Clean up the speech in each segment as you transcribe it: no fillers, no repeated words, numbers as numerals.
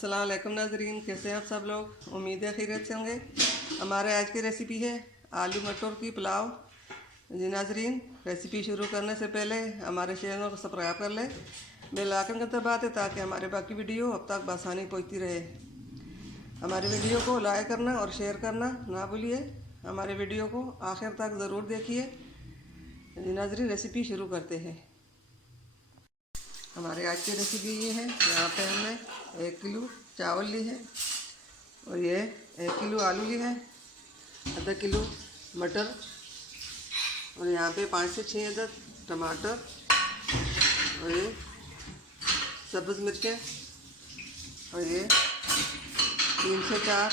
अस्सलाम वालेकुम नाज़रीन, कैसे हैं आप सब लोग। उम्मीद है खैरियत से होंगे। हमारे आज की रेसिपी है आलू मटर की पुलाव। जी नाज़रीन, रेसिपी शुरू करने से पहले हमारे चैनल को सब्सक्राइब कर लें, बेल आइकन को दबाते ताकि हमारे बाकी वीडियो अब तक बआसानी पहुंचती रहे। हमारे वीडियो को लाइक करना और शेयर करना ना भूलिए। हमारे वीडियो को आखिर तक ज़रूर देखिए। जी नाज़रीन, रेसिपी शुरू करते हैं। हमारे आज की रेसिपी ये है, यहाँ पे हमने 1 किलो चावल ली है और ये 1 किलो आलू ली है, आधा किलो मटर और यहाँ पे 5 से 6 अदद टमाटर और ये सब्ज़ मिर्चें और ये 3 से 4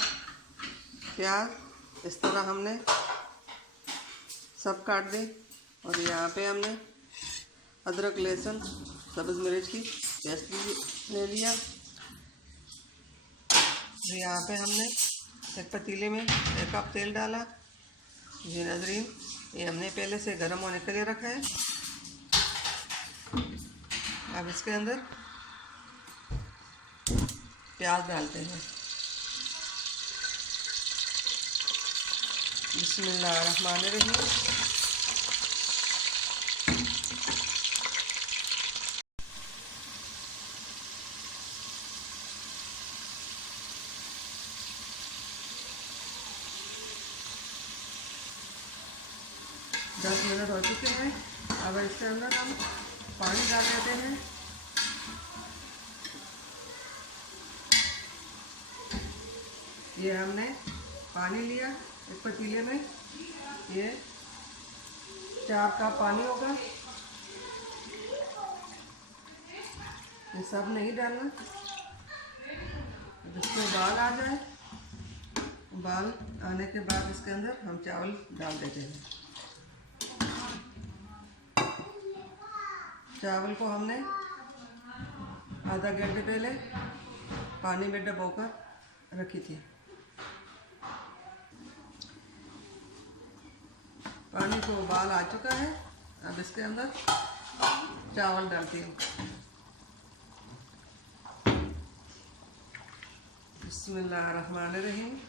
प्याज। इस तरह हमने सब काट दी। और यहाँ पे हमने अदरक लहसुन सब्ज़ मिर्च की पेस्ट ले लिया। यहाँ पे हमने एक पतीले में 1 कप तेल डाला। जी नाज़रीन, ये हमने पहले से गर्म होने के लिए रखा है। अब इसके अंदर प्याज डालते हैं। बिस्मिल्लाहिर्रहमानिर्रहीम। दस मिनट हो चुके हैं। अब इसके अंदर हम पानी डाल देते हैं। ये हमने पानी लिया एक पतीले में, ये 4 कप पानी होगा। ये सब नहीं डालना। जिसमें उबाल आ जाए, उबाल आने के बाद इसके अंदर हम चावल डाल देते हैं। चावल को हमने आधा घंटे पहले पानी में डुबोकर रखी थी। पानी को उबाल आ चुका है। अब इसके अंदर चावल डालती हूँ। बिस्मिल्लाहिर्रहमानिर्रहीम।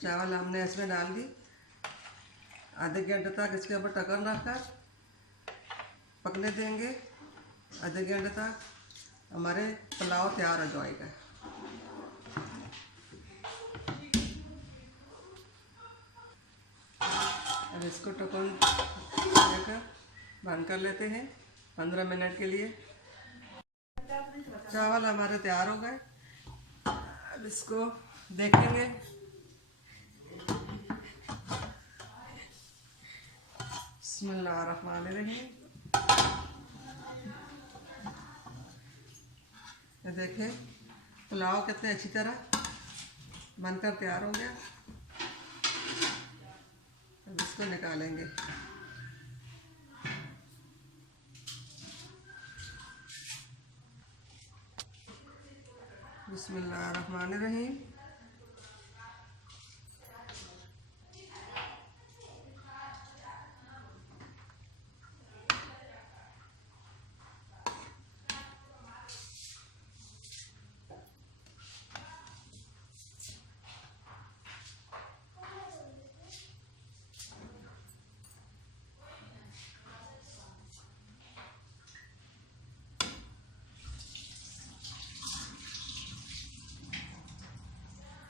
चावल हमने इसमें डाल दी। आधे घंटे तक इसके ऊपर ढक्कन रखकर पकने देंगे। आधे घंटे तक हमारे पुलाव तैयार हो जाएगा। अब इसको ढक्कन देकर बंद कर लेते हैं 15 मिनट के लिए। चावल हमारे तैयार हो गए। अब इसको देखेंगे। बिस्मिल्लाहिर्रहमानिर्रहीम। ये देखें पुलाव कितने अच्छी तरह बनकर तैयार हो गया। अब इसको निकालेंगे। बिस्मिल्लाहिर्रहमानिर्रहीम।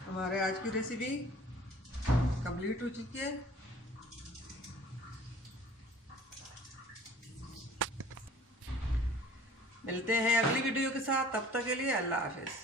हमारे आज की रेसिपी कंप्लीट हो चुकी है। मिलते हैं अगली वीडियो के साथ। तब तक के लिए अल्लाह हाफिज़।